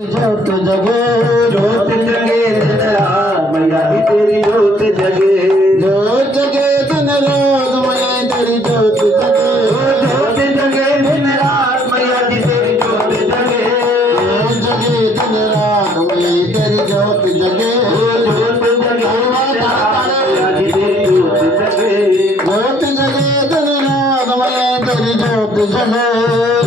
जोत जगे जोत जगे दिन रात मैया ही तेरी जोत जगे जोत जगे दिन रात मैया तेरी जोत जगे जोत जगे दिन रात मैया ही तेरी जोत जगे जोत जगे दिन रात मैया तेरी जोत जगे जोत जगे मैया ही तेरी जोत जगे जोत जगे दिन रात मैया तेरी जोत जगे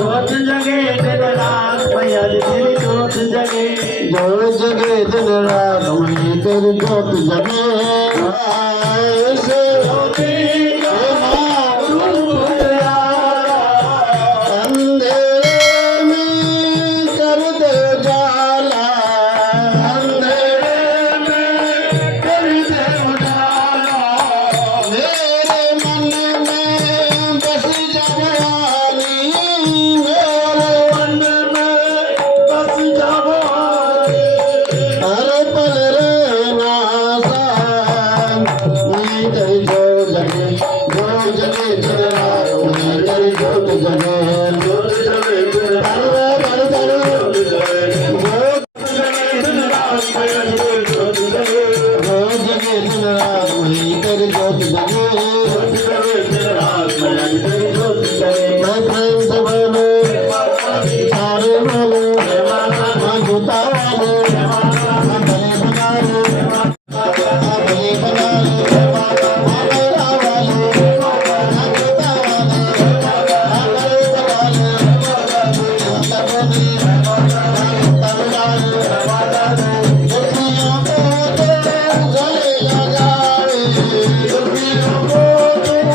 जोत जगे दिन रात मैया तेरी जोत जगे जोत जगे दिन रात मैया तेरी जोत जगे ऐसे होती अंधेरे में कर दे जाला अंधेरे में कर दे उजाला मेरे मन में बस जवानी मेरे मन में बस जवानी हर पल रहना सान मैं तेरी जोत जगे जोत जगे दिन रात मैं तेरी जोत जगे जोत जगे दिन रात जोत जगे दिन रात जोत जगे दिन रात मैं तेरी जोत जगे जोत जगे दिन रात मैं तेरी जोत जगे मैं प्रेम से बोले सारे बोले मैं जूता वाले मैं गले बना ले गले बना ले मैं मेरा वाले मैं जूता वाले मैं गले बना ले जूता बनी तब डाले दुनिया को तो गले लगावे दुनिया को तो गले लगावे दुनिया को तो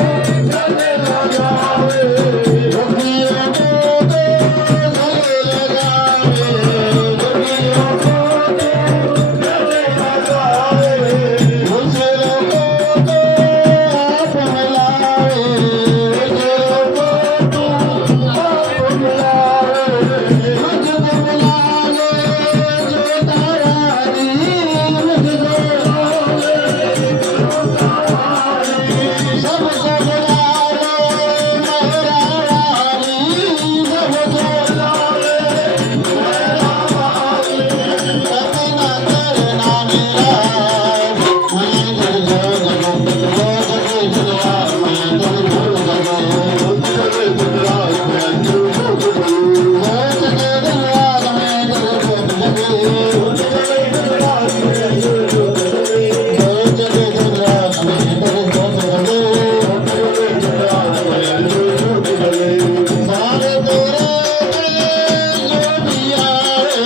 गले लगावे दुनिया को तो गले लगावे मुझे लोगों को आप मिलावे मुझे लोगों को आप मिलावे मुझको मिला ले जो तारानी मुझको मिला ले जो तारानी सबको मिला ले मेरा रानी सबको मिला ले मेरा रानी सपना करना मेरा मैं तेरी जोत जगे जोत जगे दिन रात मैं तेरी जोत जगे जोत जगे दिन रात मैं तेरी जोत जगे जोत जगे दिन रात मैं तेरी जोत जगे जोत जगे दिन रात मैं तेरी जोत जगे जोत जगे दिन रात मैं तेरी जोत जगे जोत जगे दिन रात मैं तेरी जोत जगे सारे तेरे जो भी आए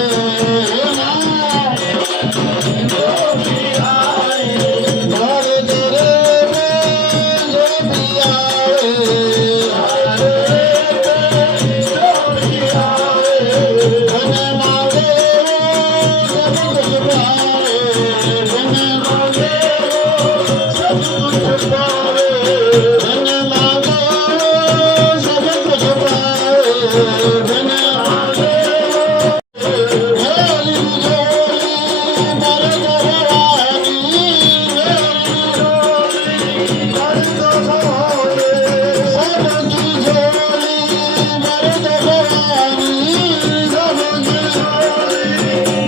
जो भी आए सारे तेरे जो भी आए सारे जो भी आए बने मांगे सब कुछ पाए बने मांगे सब कुछ पाए बने मांगे सब कुछ पाए बने मांगे मेरी जोड़ी मर्द भवानी मेरी जोड़ी मर्द भवानी सबकी जोड़ी मर्द भवानी सबकी जोड़ी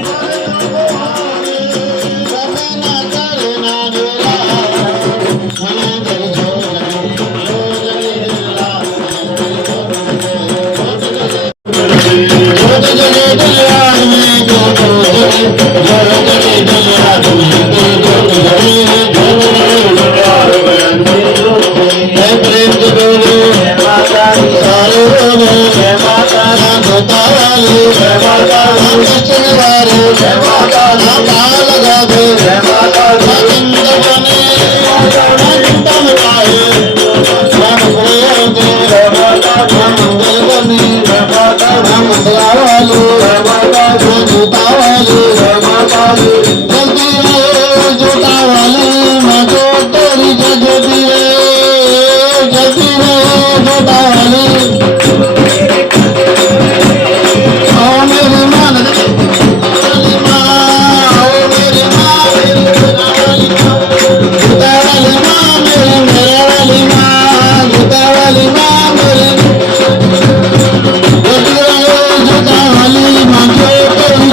मर्द भवानी सपना करना मेरा मैं तेरी जोत जगे दिन रात मैं तेरी जोत जगे जोत जगे दिन रात मैं जोत जगे जोत जगे दिन रात मैं तेरी जोत जगे जोत जगे दिन रात मैं तेरी जोत जगे मैं प्रेम से बोले सारे बोले मैं जूता वाले मैं नचन वाले मैं ताल लगा दे मैं जिंद बने मैं जिंदा मिलाए मैं मुखड़े दे मैं मंदिर बनी मैं मंदिरा वाले मैं जूता वाले जल्दी रे जूता वाले मैं जो तेरी जगती रे जल्दी रे जूता वाले ओ मेरी माँ वाली माँ ओ मेरी माँ वाली माँ जूता वाली माँ मेरा वाली माँ जूता वाली माँ मेरी जल्दी रे जूता वाली माँ जो तेरी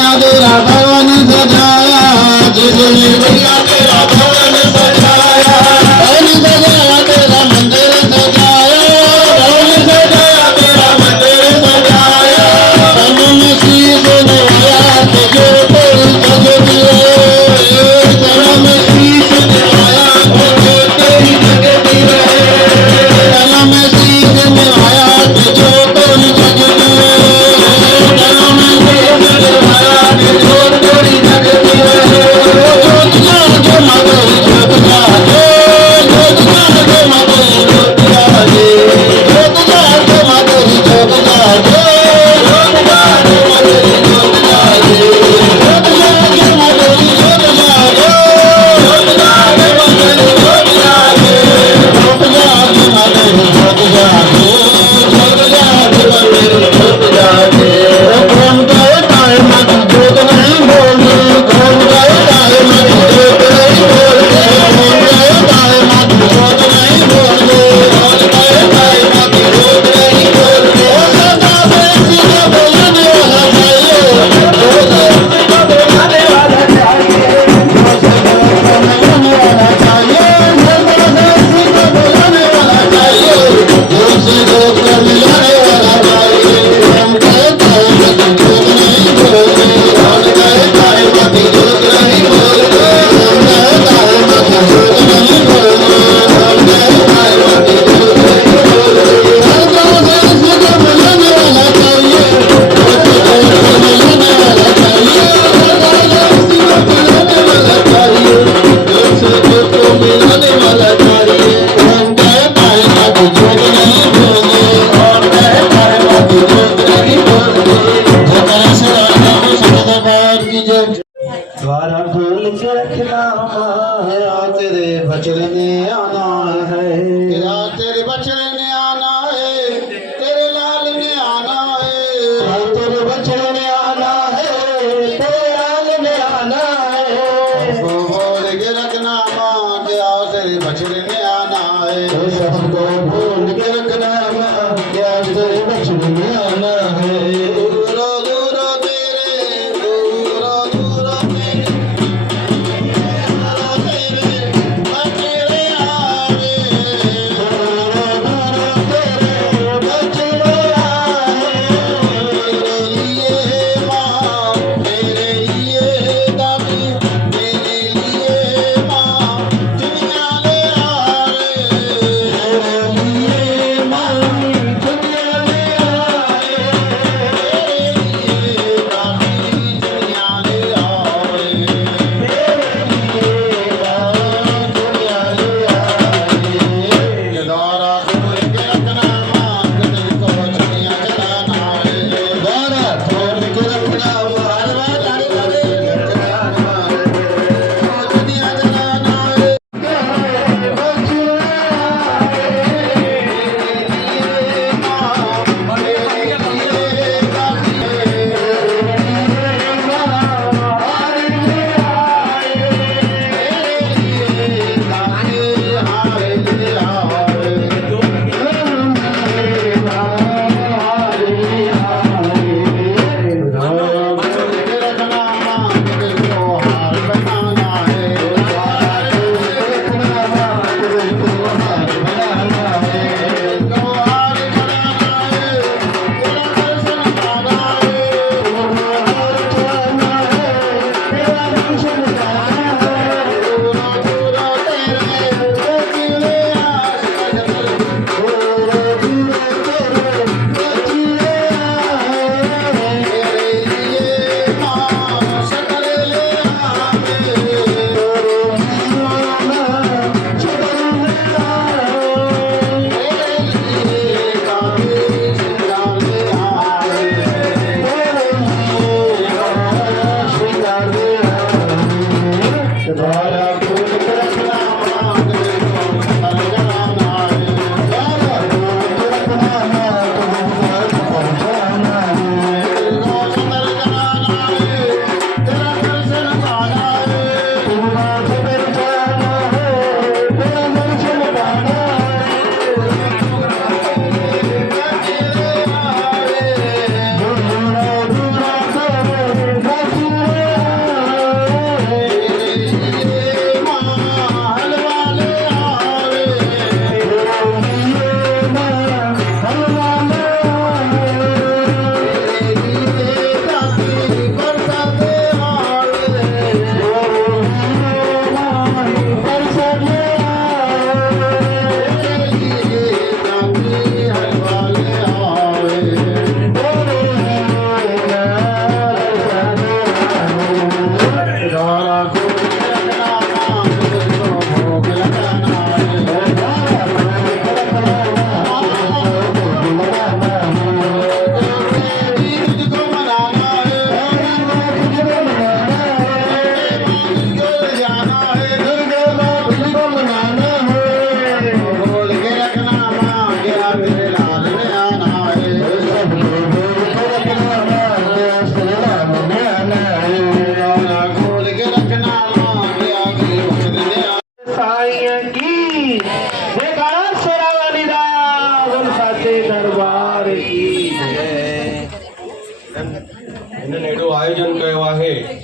मैया तेरा भवन सजाया जिसने मैया तेरा भवन सजाया भवन सजाया तेरा मंदिर सजाया भवन सजाया तेरा मंदिर सजाया तनु में शीश नवाया तुझे तेरी जगत रहे तनु में शीश नवाया तुझे तेरी जगत रहे तनु में शीश नवाया तुझे तेरी जगत रहे तनु में शीश नवाया तुझे तेरी जगत रहे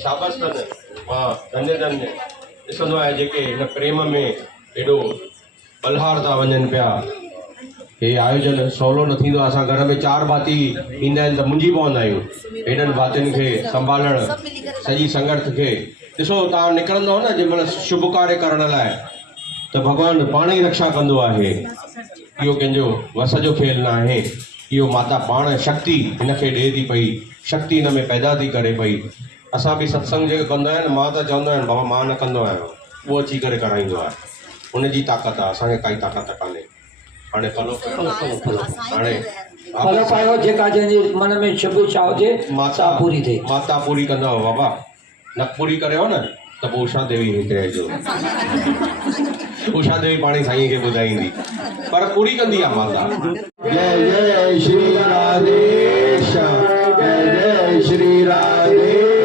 शाबाश अथनि मां धन्य धन्य ॾिसंदो आहियां जेके हिन प्रेम में एॾो बलहार था वञनि पिया। हे आयोजन सवलो न थींदो आहे। असां घर में 4 भाती ईंदा आहिनि त मुंझी पवंदा आहियूं हेॾनि भातियुनि खे संभालण सॼी संगत खे। ॾिसो तव्हां निकिरंदव न जंहिं महिल शुभ कार्य करण लाइ त भॻवानु पाण ई रक्षा कंदो आहे। इहो कंहिंजो वस जो खेल न आहे, इहो माता पाण शक्ति हिनखे ॾिए थी पई, शक्ति हिन में पैदा थी करे पई। असां बि सत्संग जेके कंदा आहिनि मां त चवंदो आहियां बाबा मां न कंदो आहियां, उहो अची करे कराईंदो आहे। उनजी ताक़त आहे, असांखे काई ताक़त कान्हे। हाणे हाणे फलो पायो जेका जंहिंजे मन में शुभ इच्छा हुजे माता पूरी थिए। माता पूरी कंदव बाबा, न पूरी करियो न त पोइ उषा देवी हिकिड़े जो उषा देवी पाणी साईं खे ॿुधाईंदी, पर पूरी कंदी आहे माता। जय जय श्री राधेश, जय जय श्री राधे।